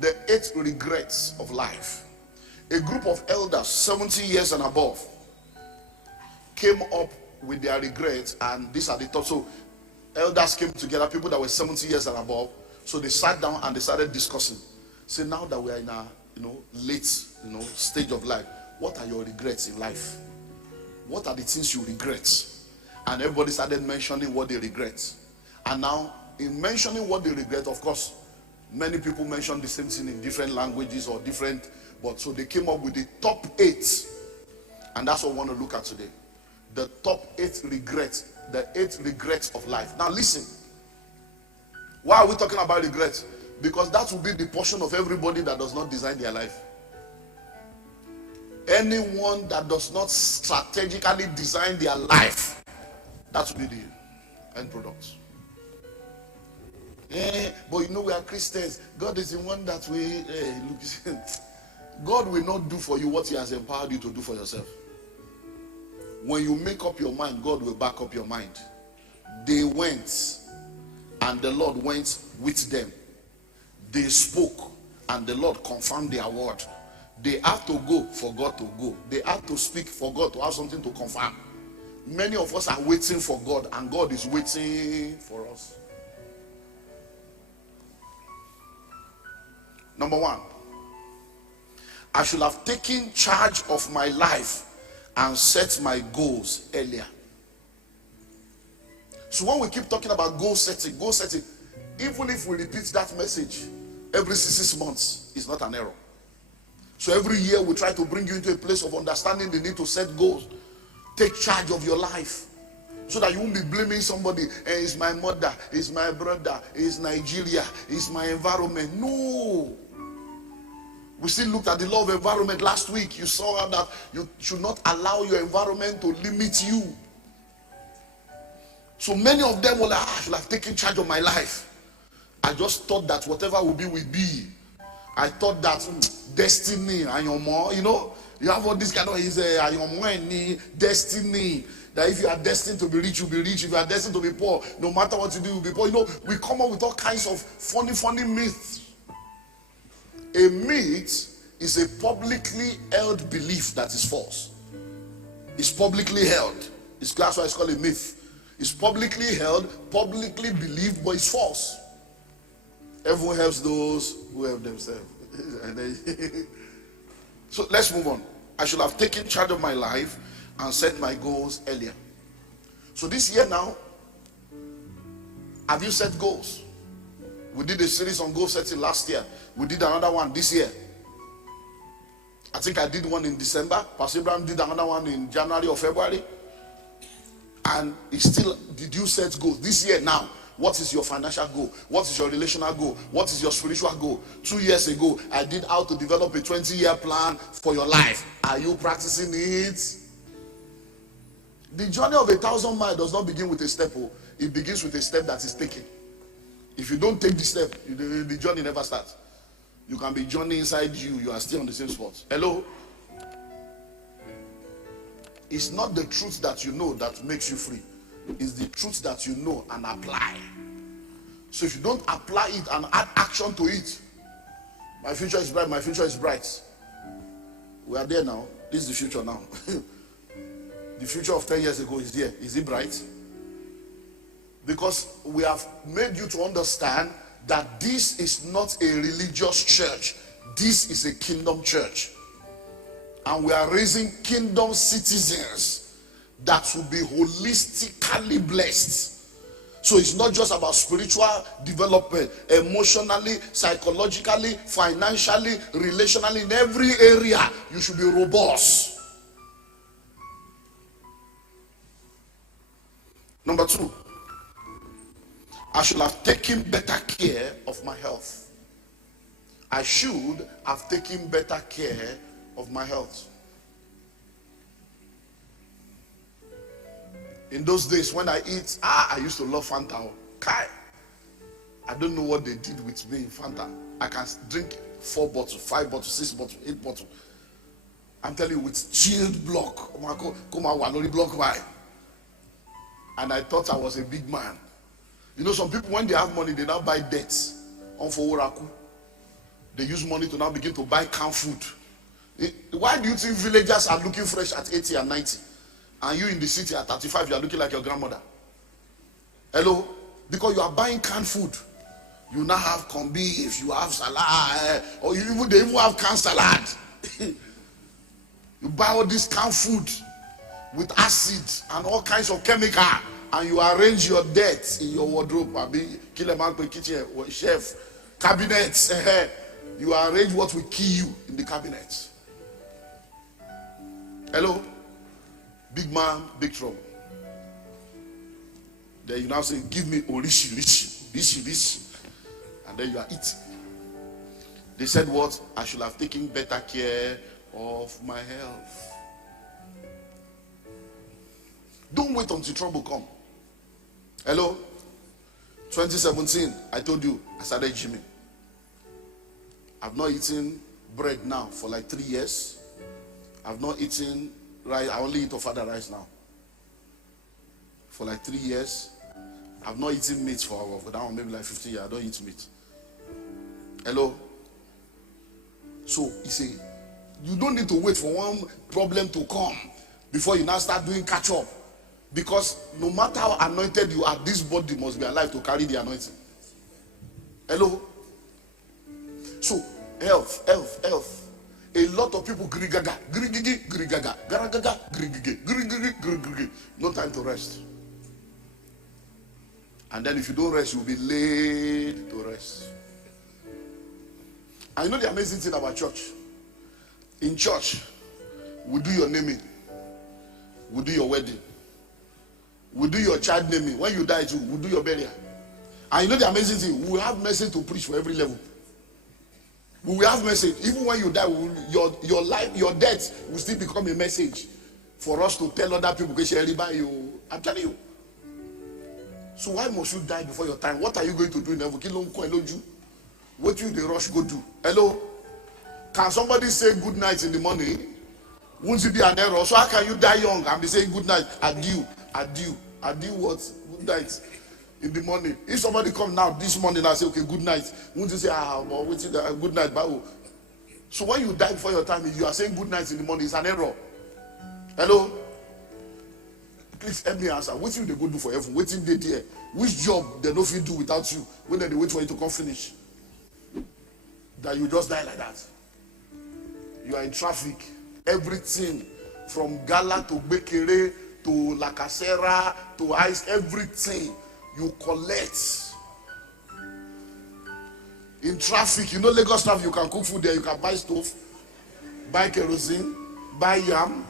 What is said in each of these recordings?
The 8 regrets of life. A group of elders, 70 years and above, came up with their regrets, and these are the thoughts. So, elders came together, people that were 70 years and above. So they sat down and they started discussing. Say, now that we are in a late stage of life, what are your regrets in life? What are the things you regret? And everybody started mentioning what they regret. And now, in mentioning what they regret, of course, many people mention the same thing in different languages or different, but so they came up with the top 8. And that's what we want to look at today. The top 8 regrets, the 8 regrets of life. Now listen, why are we talking about regrets? Because that will be the portion of everybody that does not design their life. Anyone that does not strategically design their life, that will be the end product. But we are Christians. God is the one that we look. God will not do for you what he has empowered you to do for yourself. When you make up your mind, God will back up your mind. They went, and the Lord went with them. They spoke, and the Lord confirmed their word. They have to go for God to go. They have to speak for God to have something to confirm. Many of us are waiting for God, and God is waiting for us. Number 1, I should have taken charge of my life and set my goals earlier. So when we keep talking about goal setting, even if we repeat that message every 6 months, it's not an error. So every year we try to bring you into a place of understanding the need to set goals. Take charge of your life so that you won't be blaming somebody. Hey, it's my mother, it's my brother, it's Nigeria, it's my environment. No. We still looked at the law of environment last week. You saw that you should not allow your environment to limit you. So many of them were like, I should have taken charge of my life. I just thought that whatever will be. I thought that destiny, and your mom, you have all this kind of destiny. That if you are destined to be rich, you'll be rich. If you are destined to be poor, no matter what you do, you'll be poor. We come up with all kinds of funny myths. A myth is a publicly held belief that is false. It's publicly held. That's why it's called a myth. It's publicly held, publicly believed, but it's false. Everyone helps those who help themselves. So let's move on. I should have taken charge of my life and set my goals earlier. So this year now, have you set goals? We did a series on goal setting last year. We did another one this year. I think I did one in December. Pastor Abraham did another one in January or February. And did you set goals? This year now, what is your financial goal? What is your relational goal? What is your spiritual goal? 2 years ago, I did how to develop a 20-year plan for your life. Are you practicing it? The journey of 1,000 miles does not begin with a step. It begins with a step that is taken. If you don't take the step, the journey never starts. You can be journeying inside you. You are still on the same spot. Hello? It's not the truth that you know that makes you free. It's the truth that you know and apply. So if you don't apply it and add action to it, my future is bright, my future is bright. We are there now. This is the future now. The future of 10 years ago is there. Is it bright? Because we have made you to understand that this is not a religious church. This is a kingdom church. And we are raising kingdom citizens that will be holistically blessed. So it's not just about spiritual development, emotionally, psychologically, financially, relationally, in every area, you should be robust. Number 2, I should have taken better care of my health. I should have taken better care of my health. In those days when I eat, I used to love Fanta. Kai. I don't know what they did with me in Fanta. I can drink 4 bottles, 5 bottles, 6 bottles, 8 bottles. I'm telling you, with chilled block. And I thought I was a big man. You know, some people, when they have money, they now buy debts on for Oraku. They use money to now begin to buy canned food. Why do you think villagers are looking fresh at 80 and 90? And you in the city at 35, you are looking like your grandmother? Hello? Because you are buying canned food. You now have corned beef, you have salad, or they even have canned salad. You buy all this canned food with acid and all kinds of chemical, and you arrange your debt in your wardrobe. Kill a man per kitchen, chef, cabinets. You arrange what will kill you in the cabinet. Hello? Big man, big trouble. Then you now say, give me orishi, rishi. And then you are eating. They said what? I should have taken better care of my health. Don't wait until trouble come. Hello? 2017, I told you, I started gymming. I've not eaten bread now for like 3 years. I've not eaten rice. I only eat ofada rice now. For like 3 years. I've not eaten meat for that maybe like 15 years. I don't eat meat. Hello? So, you see, you don't need to wait for one problem to come before you now start doing catch up. Because no matter how anointed you are, this body must be alive to carry the anointing. Hello? So, health. A lot of people grigaga. No time to rest. And then if you don't rest, you'll be laid to rest. I know the amazing thing about church. In church, we do your naming. We do your wedding. We do your child naming. When you die too, we do your burial. And you know the amazing thing, we will have message to preach for every level. We will have message. Even when you die, your life, your death will still become a message for us to tell other people. I'm telling you. So why must you die before your time? What are you going to do in heaven? What you the rush go do? Hello? Can somebody say good night in the morning? Won't it be an error? So how can you die young and be saying good night? Adieu what? Good night in the morning. If somebody come now this morning and say okay good night, won't you say good night? So when you die before your time, if you are saying good night in the morning, it's an error. Hello? Please help me answer. What you they go do for heaven? Waiting day there. Which job they don't feel do without you when they wait for you to come finish? That you just die like that. You are in traffic. Everything from Gala to Bekere to La Casera to Ice, everything you collect. In traffic, you know Lagos traffic, you can cook food there, you can buy stove, buy kerosene, buy yam.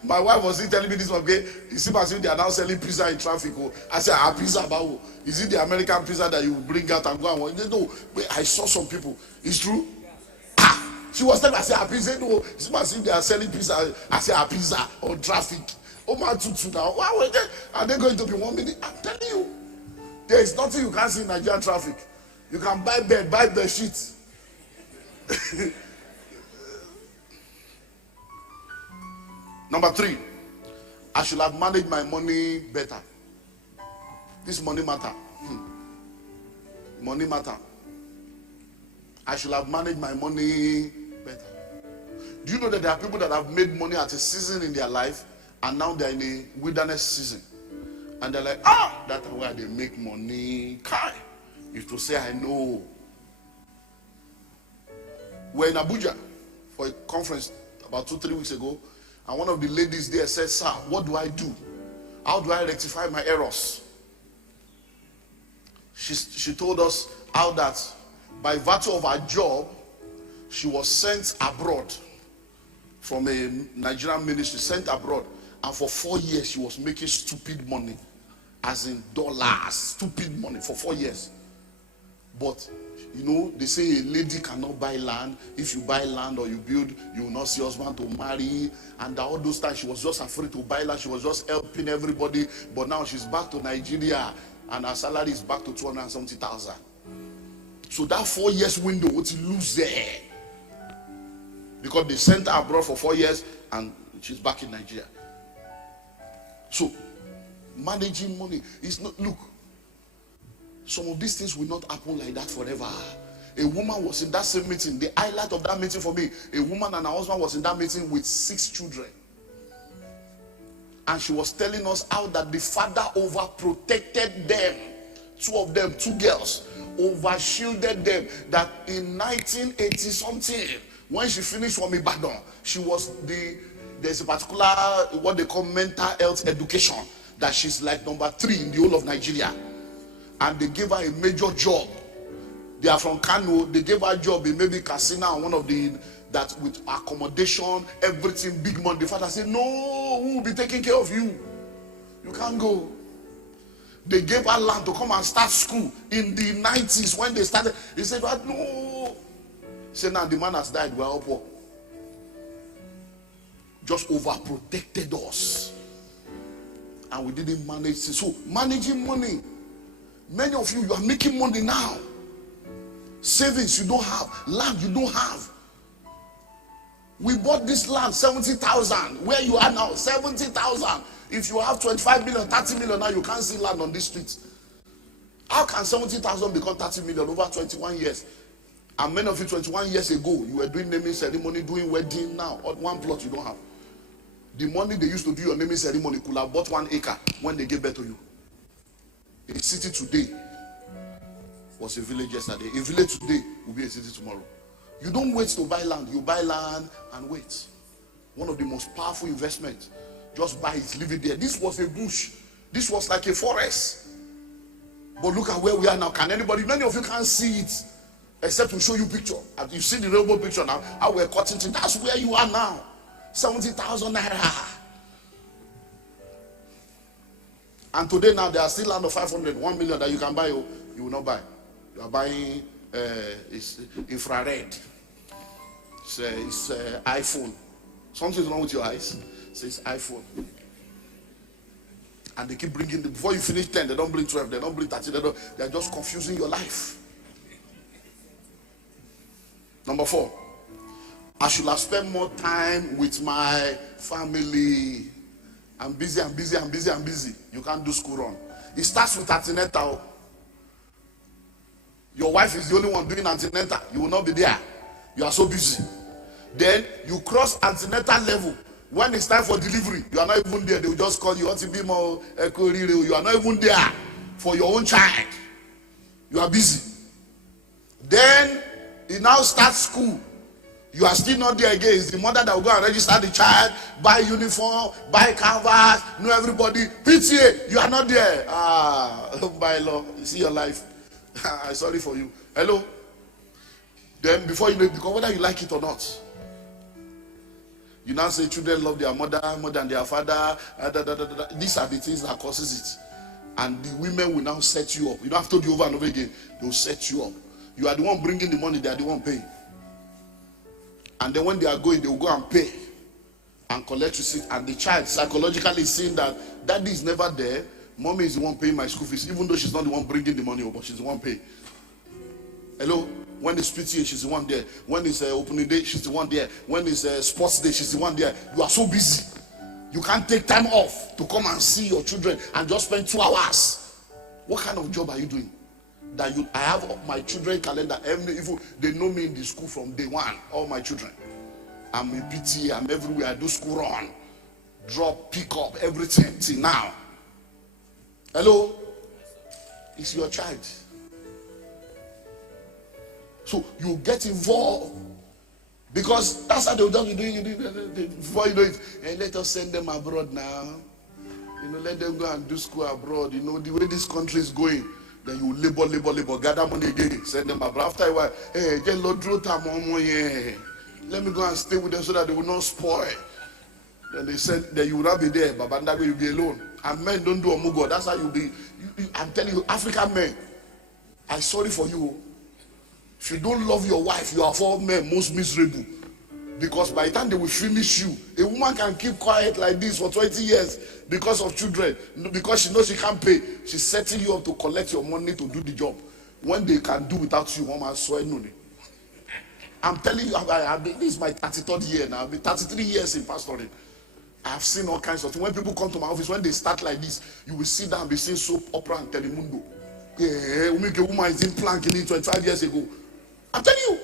My wife was telling me this one day. You see, they are now selling pizza in traffic. I said, pizza, is it the American pizza that you bring out and go and want? No, wait, I saw some people. It's true. She was telling me, I said, pizza. No, it's they are selling pizza. I said, pizza on traffic. Oh my tutu now. Why are they going to be 1 minute? I'm telling you, there is nothing you can't see in Nigerian traffic. You can buy bed sheets. Number 3, I should have managed my money better. This money matter. Money matter. I should have managed my money better. Do you know that there are people that have made money at a season in their life and now they're in a wilderness season? And they're like, that's where they make money. Kai, if to say I know. We're in Abuja for a conference about 2-3 weeks ago. And one of the ladies there said, sir, what do I do? How do I rectify my errors? She told us how that by virtue of her job, she was sent abroad from a Nigerian ministry, sent abroad. And for 4 years, she was making stupid money, as in dollars, stupid money for 4 years. But you know, they say a lady cannot buy land. If you buy land or you build, you will not see husband to marry. And all those times, she was just afraid to buy land. She was just helping everybody. But now she's back to Nigeria, and her salary is back to 270,000. So that 4 years window, what you lose there? Because they sent her abroad for 4 years, and she's back in Nigeria. So managing money is not, look, some of these things will not happen like that forever. A woman was in that same meeting. The highlight of that meeting for me, a woman and her husband was in that meeting with 6 children. And she was telling us how that the father overprotected them. 2 of them, 2 girls, overshielded them. That in 1980 something, when she finished from Ibadan, she was there's a particular, what they call mental health education, that she's like number 3 in the whole of Nigeria. And they gave her a major job. They are from Kano. They gave her a job in maybe Casina, or one of the, that with accommodation, everything, big money. The father said, no, who will be taking care of you? You can't go. They gave her land to come and start school in the 90s when they started. He said, what? No. He said, now the man has died. We're all poor. Just overprotected us. And we didn't manage. So managing money. Many of you, you are making money now. Savings you don't have. Land you don't have. We bought this land, 70,000. Where you are now, 70,000. If you have 25 million, 30 million now, you can't see land on this street. How can 70,000 become 30 million over 21 years? And many of you, 21 years ago, you were doing naming ceremony, doing wedding. Now, on one plot you don't have. The money they used to do your naming ceremony could have bought 1 acre when they gave birth to you. A city today was a village yesterday. A village today will be a city tomorrow. You don't wait to buy land. You buy land and wait. One of the most powerful investments. Just buy it, leave it there. This was a bush. This was like a forest. But look at where we are now. Can anybody, many of you can't see it, except to show you picture. You see the railroad picture now, how we're cutting things. That's where you are now. 70,000 naira. And today now, there are still land of 500, 1 million that you can buy. You will not buy. You are buying it's infrared. It's iPhone. Something's wrong with your eyes. So it's iPhone. And they keep bringing, before you finish 10, they don't bring 12, they don't bring 13, they're just confusing your life. Number 4, I should have spent more time with my family. I'm busy, I'm busy, I'm busy, I'm busy. You can't do school run. It starts with antenatal. Your wife is the only one doing antenatal. You will not be there. You are so busy. Then you cross antenatal level. When it's time for delivery, you are not even there. They will just call you. You are not even there for your own child. You are busy. Then it now starts school. You are still not there again. It's the mother that will go and register the child, buy uniform, buy canvas, know everybody. PTA, you are not there. By law, you see your life. I'm sorry for you. Hello? Then before you know it, because whether you like it or not, you now say children love their mother more than their father. These are the things that causes it. And the women will now set you up. You don't have to do over and over again. They will set you up. You are the one bringing the money. They are the one paying. And then when they are going, they will go and pay and collect receipt. And the child psychologically is seeing that daddy is never there. Mommy is the one paying my school fees, even though she's not the one bringing the money, but she's the one paying. Hello? When it's PTA, she's the one there. When it's opening day, she's the one there. When it's sports day, she's the one there. You are so busy. You can't take time off to come and see your children and just spend 2 hours. What kind of job are you doing? I have my children calendar. They know me in the school from day one. All my children. I'm in PTA. I'm everywhere. I do school run, drop, pick up, everything till now. Hello? It's your child. So you get involved. Because that's how they'll do it. Before you know it, hey, let us send them abroad now. Let them go and do school abroad. The way this country is going. Then you labor, gather money again, send them abroad. After a while, hey, let me go and stay with them so that they will not spoil. Then they said that you will not be there, but that way you'll be alone. And men don't do omugo. That's how you'll be. I'm telling you, African men, I'm sorry for you. If you don't love your wife, you are for men most miserable. Because by the time they will finish you, a woman can keep quiet like this for 20 years because of children. Because she knows she can't pay. She's setting you up to collect your money to do the job. When they can do without you, woman swear no. I'm telling you, this is my 33rd year now. I've been 33 years in pastoring. I've seen all kinds of things. When people come to my office, when they start like this, you will sit down and be seeing soap opera and Telemundo. Yeah, we make a woman is in plank in it 25 years ago. I'm telling you.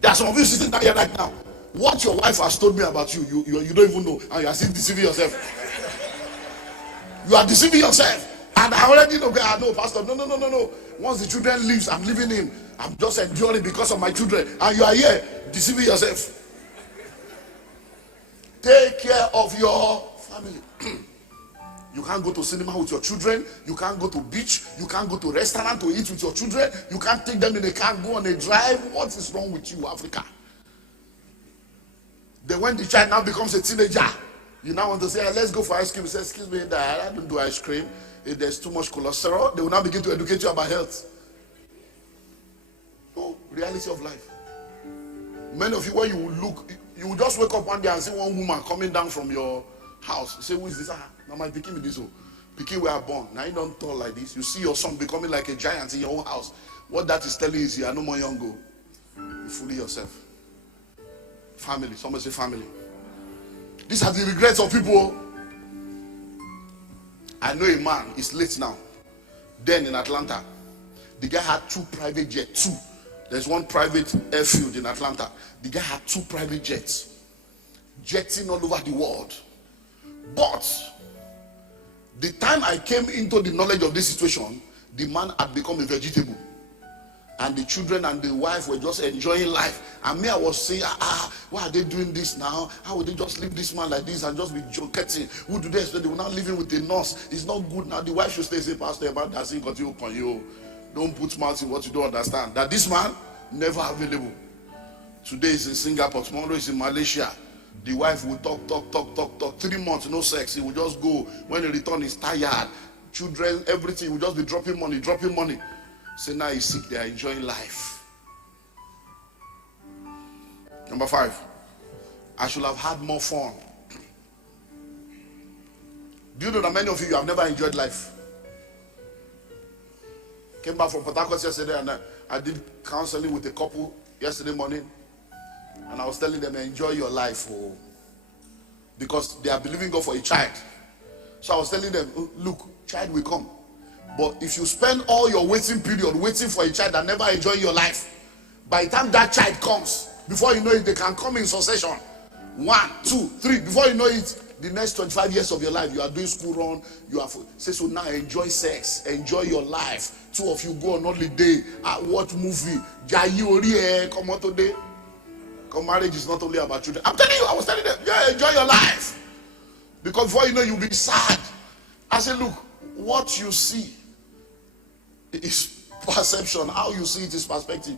There are some of you sitting down here right now. What your wife has told me about you, you don't even know, and you are still deceiving yourself. You are deceiving yourself. And I already know, I know, Pastor. No. Once the children leaves, I'm leaving him. I'm just enduring because of my children. And you are here deceiving yourself. Take care of your family. You can't go to cinema with your children. You can't go to beach. You can't go to restaurant to eat with your children. You can't take them in a car and go on a drive. What is wrong with you, Africa? Then when the child now becomes a teenager, you now want to say, let's go for ice cream. You say, excuse me, Dad, I don't do ice cream. If there's too much cholesterol, they will now begin to educate you about health. No, reality of life. Many of you, when you look, you will just wake up one day and see one woman coming down from your house. You say, who is this? Now my pikin with this. Pikin we are born. Now you don't talk like this. You see your son becoming like a giant in your own house. What that is telling you is you are no more young. You fool yourself. Family. Somebody say family. These are the regrets of people. I know a man, he's late now. Then in Atlanta, the guy had 2 private jets. 2. There's one private airfield in Atlanta. The guy had 2 private jets. Jetting all over the world. But the time I came into the knowledge of this situation, the man had become a vegetable. And the children and the wife were just enjoying life. And me, I was saying, why are they doing this now? How would they just leave this man like this and just be joking? Who do they expect? They will not live in with a nurse. It's not good now. The wife should stay, say, Pastor, about that thing got you upon you. Don't put mouth in what you don't understand. That this man, never available. Today is in Singapore, tomorrow is in Malaysia. The wife will talk. 3 months, no sex. He will just go. When he returns, he's tired. Children, everything, will just be dropping money. Say now he's sick, they are enjoying life. Number 5, I should have had more fun. Do you know that many of you have never enjoyed life? Came back from Port Harcourt yesterday and I did counseling with a couple yesterday morning. And I was telling them, enjoy your life. Oh, because they are believing God for a child. So I was telling them, look, child will come. But if you spend all your waiting period waiting for a child that never enjoy your life, by the time that child comes, before you know it, they can come in succession. 1, 2, 3. Before you know it, the next 25 years of your life, you are doing school run. You have say so now. Enjoy sex, enjoy your life. 2 of you go on holiday. Watch movie. Come on today. Because marriage is not only about children. I'm telling you, I was telling them, yeah, enjoy your life. Because before you know, you'll be sad. I said, look, what you see is perception. How you see it is perspective.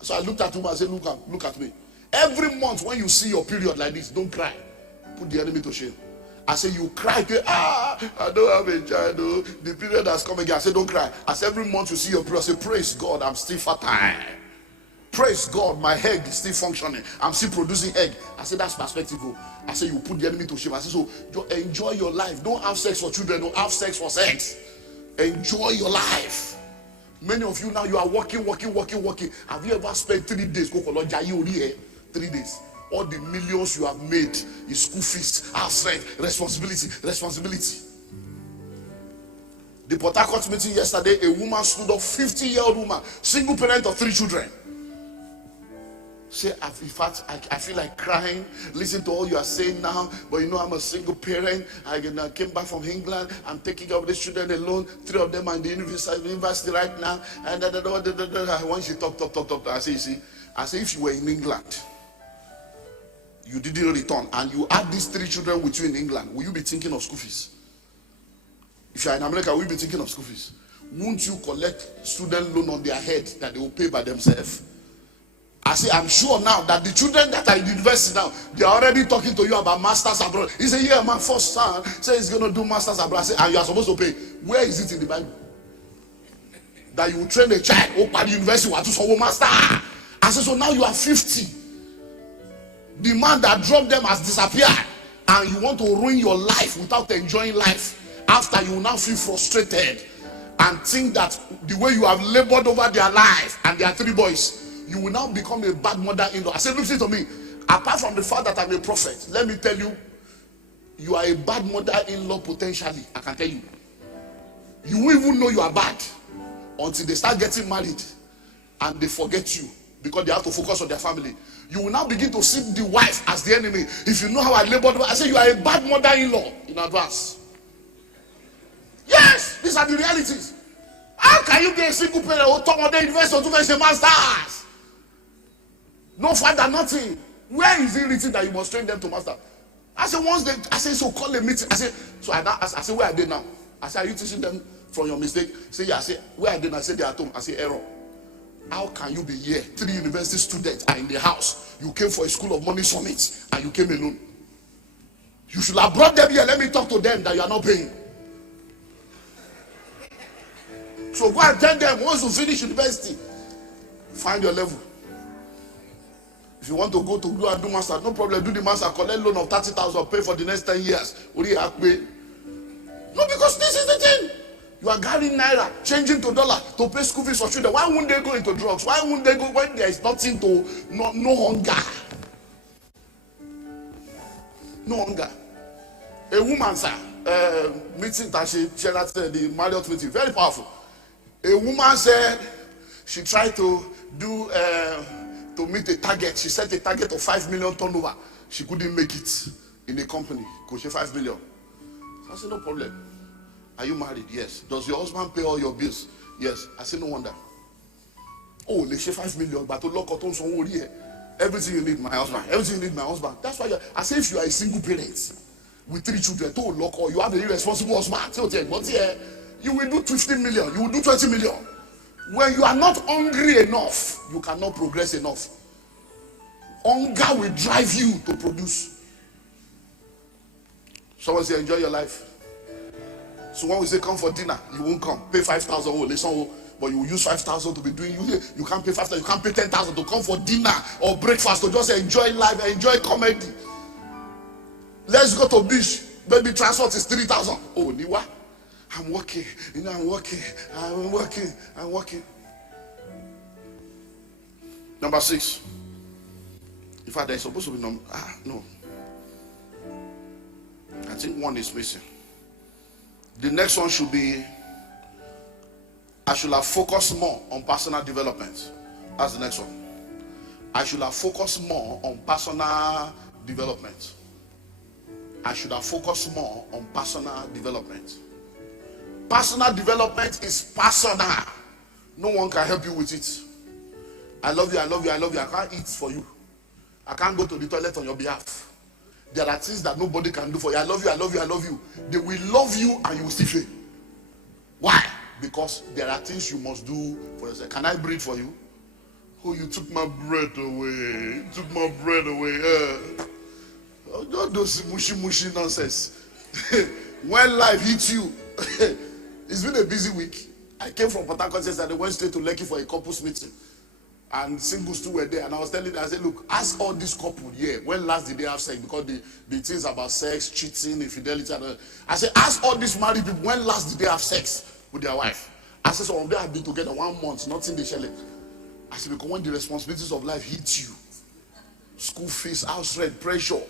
So I looked at him and said, look at me. Every month when you see your period like this, don't cry. Put the enemy to shame. I say, you cry. I don't have a child. Oh. The period has come again. I say, don't cry. I say, every month you see your period, I say, praise God, I'm still fertile. Praise God, my egg is still functioning. I'm still producing egg. I say, that's perspective. Oh. I say, you put the enemy to shame. I say, so enjoy your life. Don't have sex for children. Don't have sex for sex. Enjoy your life. Many of you now, you are working. Have you ever spent 3 days? Go for 3 days. All the millions you have made is school fees, house rent, responsibility. The Port Harcourt meeting yesterday, a woman stood up, 50-year-old woman, single parent of 3 children. Say, in fact, I feel like crying. Listen to all you are saying now. But you know, I'm a single parent. I came back from England. I'm taking care of these children alone. 3 of them are in the university right now. And when she talk, I say, you see, I say, if you were in England, you didn't return, and you had these 3 children with you in England, will you be thinking of school fees? If you are in America, will you be thinking of school fees? Won't you collect student loan on their head that they will pay by themselves? I say, I'm sure now that the children that are in the university now, they are already talking to you about masters abroad. He said, yeah, my first son says he's going to do masters abroad. I say, and you are supposed to pay. Where is it in the Bible? That you will train a child, open the university, want to solve master. I said, so now you are 50. The man that dropped them has disappeared. And you want to ruin your life without enjoying life. After you will now feel frustrated and think that the way you have labored over their life and their 3 boys, you will now become a bad mother-in-law. I said, listen to me. Apart from the fact that I'm a prophet, let me tell you, you are a bad mother-in-law potentially. I can tell you. You won't even know you are bad until they start getting married and they forget you because they have to focus on their family. You will now begin to see the wife as the enemy. If you know how I labored, I say you are a bad mother-in-law in advance. Yes, these are the realities. How can you be a single parent who talk about the university or to masters? No father, nothing. Where is it written that you must train them to master? I said once they, I said so call a meeting. I said so I said where are they now? I said are you teaching them from your mistake? Say yeah. I said where are they now? I said they are at home. I said error. How can you be here? 3 university students are in the house. You came for a school of money summit and you came alone. You should have brought them here. Let me talk to them that you are not paying. So go and tell them once you finish university, find your level. If you want to go to do and do master, no problem. Do the master, collect loan of 30,000, pay for the next 10 years. No, because this is the thing. You are carrying naira, changing to dollar to pay school fees for children. Why wouldn't they go into drugs? Why wouldn't they go when there is nothing to no hunger? No hunger. A woman, sir, meeting that she shared at the Marriott meeting, very powerful. A woman said she tried to do to meet a target. She set a target of 5 million turnover. She couldn't make it in a company. Could she 5 million? So I said, no problem. Are you married? Yes. Does your husband pay all your bills? Yes. I said, no wonder. Oh, they share 5 million, but to lock out on some here. Everything you need, my husband. Everything you need, my husband. That's why I say if you are a single parent with 3 children, to lock or you have a irresponsible husband, but here you will do 15 million, you will do 20 million. When you are not hungry enough, you cannot progress enough. Hunger will drive you to produce. Someone say, enjoy your life. So when we say come for dinner, you won't come. Pay 5,000, listen, but you will use 5,000 to be doing. You can't pay 5,000, you can't pay 10,000 to come for dinner or breakfast to just enjoy life, enjoy comedy. Let's go to beach. Baby transport is 3,000. Oh, Niwa. I'm working, I'm working. Number 6. In fact, there's supposed to be no. I think 1 is missing. The next one should be, I should have focused more on personal development. That's the next one. I should have focused more on personal development. I should have focused more on personal development. Personal development is personal. No one can help you with it. I love you. I can't eat for you. I can't go to the toilet on your behalf. There are things that nobody can do for you. I love you. They will love you and you will still fail. Why? Because there are things you must do for yourself. Can I breathe for you? Oh, you took my breath away. Don't do mushy nonsense. When life hits you, it's been a busy week. I came from Port Harcourt and I went straight to Lekki for a couples meeting. And singles too were there. And I was telling them, I said, look, ask all these couple here, when last did they have sex? Because the things about sex, cheating, infidelity. I said, ask all these married people, when last did they have sex with their wife? I said, some of them have been together 1 month, nothing they share. I said, because when the responsibilities of life hit you, school fees, house rent, pressure.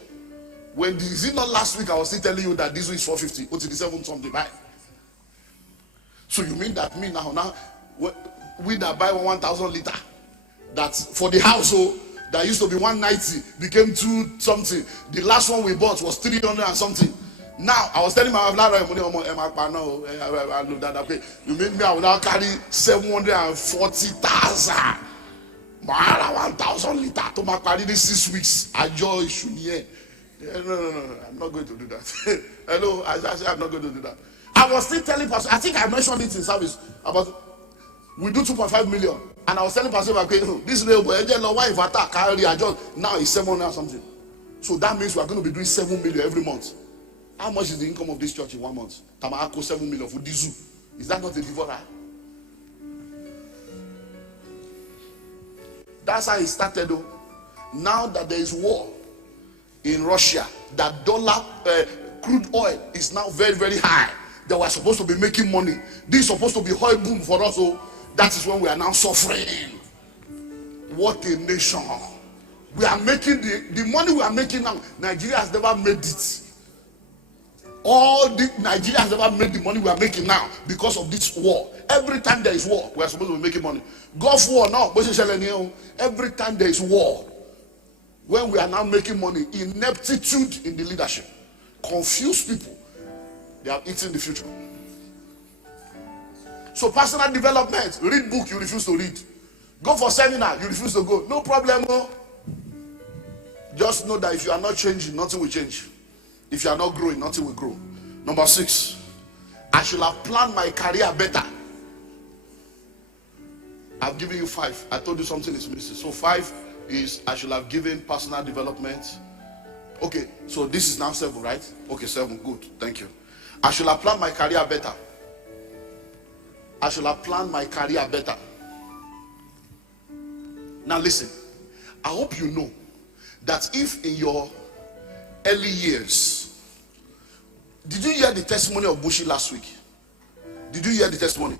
Is it not last week I was still telling you that this week is 450, go to the 7 something, right? So you mean that me now, we that buy 1,000 liter, that for the household that used to be 190 became 2 something. The last one we bought was 300 and something. Now I was telling my wife, you mean me I will now carry 740,000. 1,000 liter to my carry this 6 weeks. I joy should hear. No, I'm not going to do that. Hello, I said I'm not going to do that. I was still telling Pastor, I think I mentioned it in service about we do 2.5 million. And I was telling Pastor, this little boy, wife attack, now it's 700 something. So that means we are going to be doing 7 million every month. How much is the income of this church in 1 month? Tamako 7 million for this zoo. Is that not a devourer? That's how it started though. Now that there is war in Russia, that dollar crude oil is now very, very high. They were supposed to be making money. This is supposed to be oil boom for us. So that is when we are now suffering. What a nation. We are making the money we are making now. Nigeria has never made it. Nigeria has never made the money we are making now because of this war. every time there is war, we are supposed to be making money. Gulf War, no. Every time there is war, when we are now making money, ineptitude in the leadership, confuse people, they are eating the future. So personal development, read book, you refuse to read. Go for seminar, you refuse to go. No problem, no. Just know that if you are not changing, nothing will change. If you are not growing, nothing will grow. Number 6, I should have planned my career better. I've given you 5. I told you something is missing. So 5 is I should have given personal development. Okay, so this is now 7, right? Okay, 7, good, thank you. I should have planned my career better. I should have planned my career better. Now listen, I hope you know that if in your early years, did you hear the testimony of Bushi last week? Did you hear the testimony?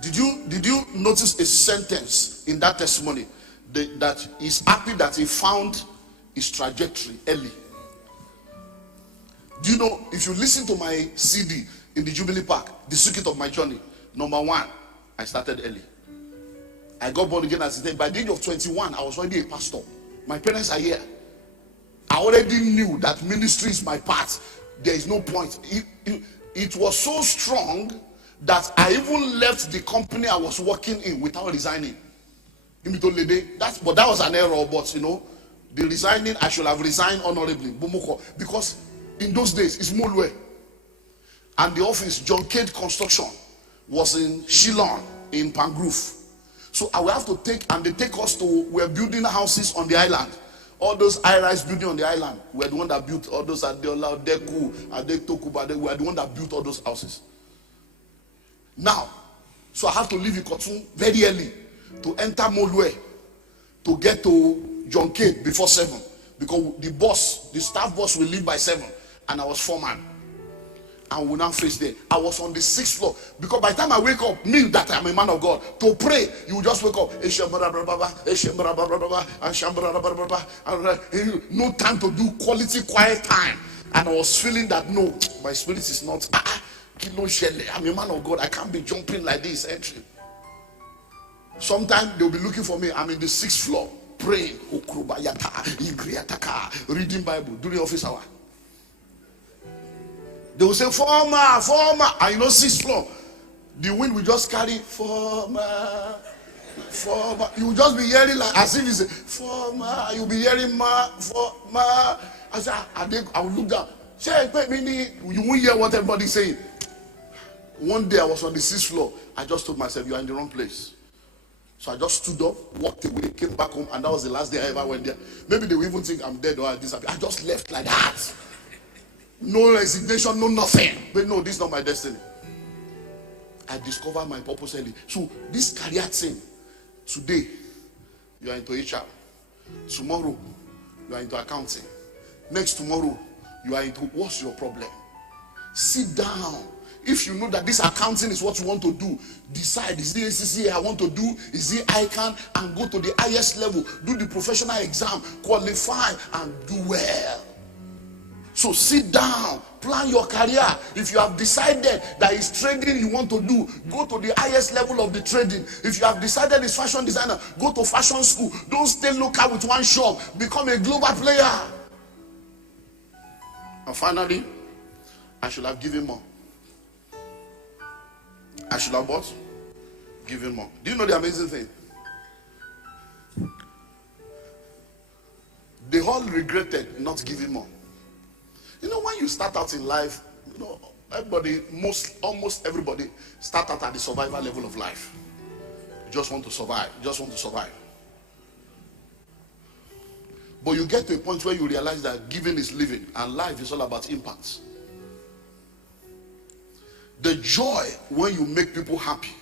Did you notice a sentence in that testimony that he's happy that he found his trajectory early? Do you know, if you listen to my CD in the Jubilee Park, The Secret of My Journey, number 1, I started early. I got born again as a day. By the age of 21, I was already a pastor. My parents are here. I already knew that ministry is my path. There is no point. It was so strong that I even left the company I was working in without resigning. But that was an error. But you know, the resigning, I should have resigned honorably. Because in those days, it's Molwe. And the office, John Cade Construction, was in Shillong, in Pangrove. So I will have to take, and they take us to, we're building houses on the island. All those high-rise building on the island, we're the one that built all those Adeola, Deku, Adetokuba, we're the one that built all those houses. Now, so I have to leave Ikotun very early to enter Molwe to get to John Cade before 7. Because the staff boss will leave by 7, and I was foreman. And we now face there. I was on the 6th floor. Because by the time I wake up, mean that I'm a man of God. To pray, you will just wake up. No time to do quality quiet time. And I was feeling that no, my spirit is not. I'm a man of God. I can't be jumping like this. Sometimes they'll be looking for me. I'm in the 6th floor praying. Reading Bible during office hour. They will say, former. And you know, 6th floor. The wind will just carry, former. You will just be hearing like, as if it's a, former. You'll be hearing, former. I said, I will look down. Say, you won't hear what everybody's saying. One day I was on the 6th floor. I just told myself, you are in the wrong place. So I just stood up, walked away, came back home, and that was the last day I ever went there. Maybe they will even think I'm dead or I disappeared. I just left like that. No resignation, no nothing. But no, this is not my destiny. I discovered my purpose early. So this career thing, today, you are into HR. Tomorrow, you are into accounting. Next tomorrow, you are into, what's your problem? Sit down. If you know that this accounting is what you want to do, decide, is it ACCA I want to do? Is it ICANN? And go to the highest level. Do the professional exam, qualify, and do well. So sit down, plan your career. If you have decided that it's trading you want to do, go to the highest level of the trading. If you have decided it's fashion designer, go to fashion school. Don't stay local with one shop. Become a global player. And finally, I should have given more. I should have what? Given more. Do you know the amazing thing? They all regretted not giving more. You know, when you start out in life, you know, almost everybody start out at the survival level of life. You just want to survive. You just want to survive. But you get to a point where you realize that giving is living, and life is all about impact. The joy when you make people happy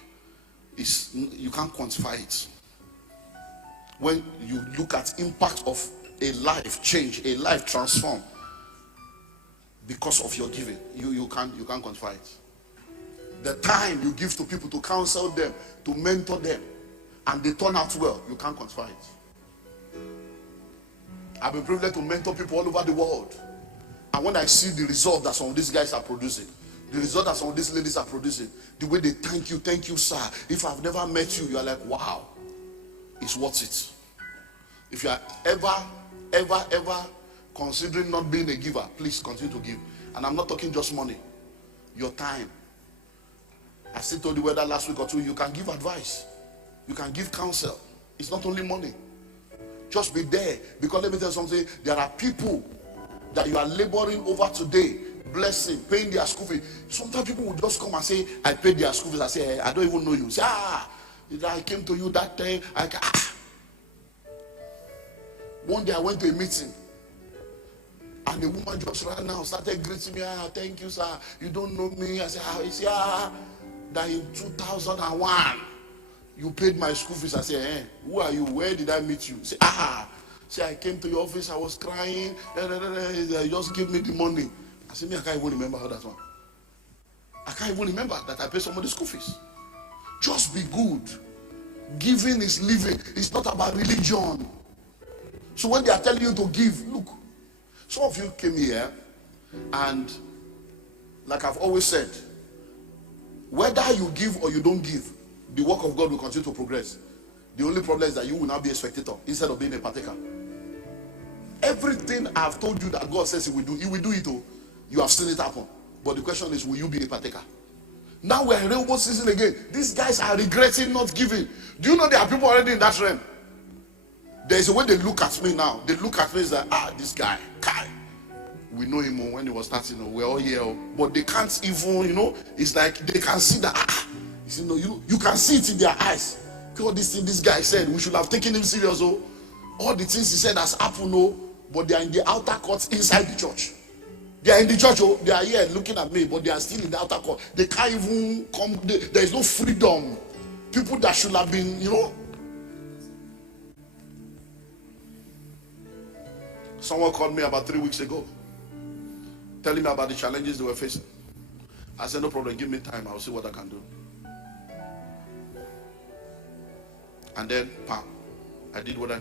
is, you can't quantify it. When you look at impact of a life change, a life transform, because of your giving, you can't quantify it. The time you give to people to counsel them, to mentor them, and they turn out well, you can't quantify it. I've been privileged to mentor people all over the world, and when I see the result that some of these guys are producing, The result that some of these ladies are producing, the way they thank you, sir. If I've never met you, you are like, wow, it's worth it. If you are ever considering not being a giver, please continue to give. And I'm not talking just money, your time. I still told you whether last week or two, you can give advice, you can give counsel. It's not only money. Just be there. Because let me tell you something, there are people that you are laboring over today, blessing, paying their school fees. Sometimes people will just come and say, I paid their school fees. I say, hey, I don't even know you. Say, I came to you that day. One day I went to a meeting, and the woman just ran out, started greeting me. Thank you, sir. You don't know me. I said, that in 2001, you paid my school fees. I said, who are you? Where did I meet you? Say, I came to your office. I was crying. You just give me the money. I said, I can't even remember how that one. I can't even remember that I paid somebody's school fees. Just be good. Giving is living. It's not about religion. So when they are telling you to give, look, some of you came here, and like I've always said, whether you give or you don't give, the work of God will continue to progress. The only problem is that you will now be a spectator instead of being a partaker. Everything I've told you that God says he will do it. Oh, you have seen it happen. But the question is, will you be a partaker? Now we're in rainbow season again. These guys are regretting not giving. Do you know there are people already in that realm? There's a way they look at me now. They look at me as like, this guy, we know him when he was starting. We're all here, but they can't even, it's like they can see that, you can see it in their eyes. All this thing this guy said, we should have taken him serious. All the things he said has happened, but they are in the outer court inside the church. They are in the church, they are here looking at me, but they are still in the outer court. They can't even come. There is no freedom. People that should have been, Someone called me about 3 weeks ago, telling me about the challenges they were facing. I said, no problem, give me time, I'll see what I can do. And then, I did what I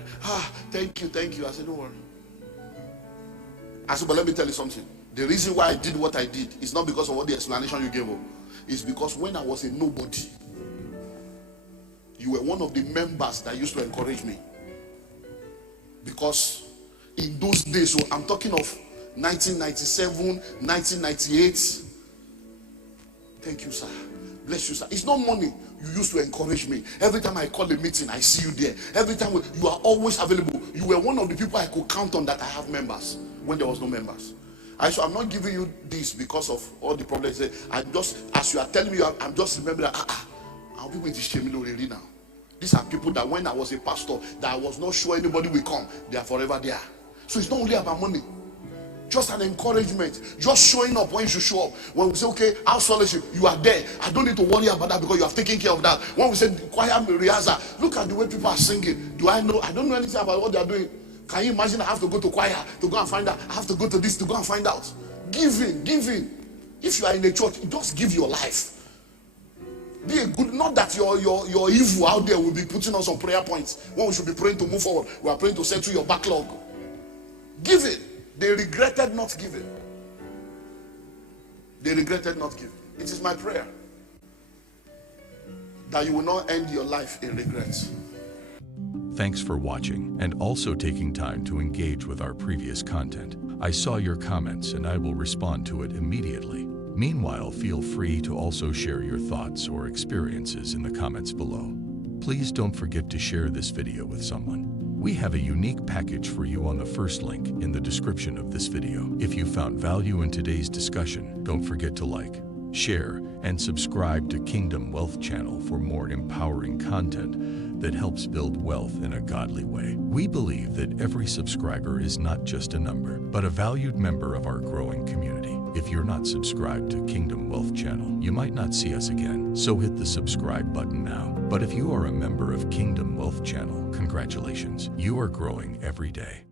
did. Thank you. I said, don't worry. I said, but let me tell you something. The reason why I did what I did is not because of what the explanation you gave. It's because when I was a nobody, you were one of the members that used to encourage me. Because in those days, so I'm talking of 1997, 1998. Thank you, sir. Bless you, sir. It's not money. You used to encourage me. Every time I call a meeting, I see you there. Every time you are always available. You were one of the people I could count on that I have members when there was no members. So I'm not giving you this because of all the problems. I'm just, as you are telling me, I'm just remembering that I'll be going to shame you really now. These are people that when I was a pastor, that I was not sure anybody will come. They are forever there. So it's not only about money. Just an encouragement. Just showing up when you should show up. When we say, okay, house fellowship, you are there. I don't need to worry about that because you have taken care of that. When we say choir rehearsal, look at the way people are singing. I don't know anything about what they are doing. Can you imagine I have to go to choir to go and find out? I have to go to this to go and find out. Giving. If you are in a church, just give your life. Be a good, not that your evil out there will be putting us on prayer points. When we should be praying to move forward, we are praying to settle your backlog. Giving. They regretted not giving. They regretted not giving. It is my prayer that you will not end your life in regrets. Thanks for watching and also taking time to engage with our previous content. I saw your comments and I will respond to it immediately. Meanwhile, feel free to also share your thoughts or experiences in the comments below. Please don't forget to share this video with someone. We have a unique package for you on the first link in the description of this video. If you found value in today's discussion, don't forget to like, share, and subscribe to Kingdom Wealth Channel for more empowering content that helps build wealth in a godly way. We believe that every subscriber is not just a number, but a valued member of our growing community. If you're not subscribed to Kingdom Wealth Channel, you might not see us again, so hit the subscribe button now. But if you are a member of Kingdom Wealth Channel, congratulations, you are growing every day.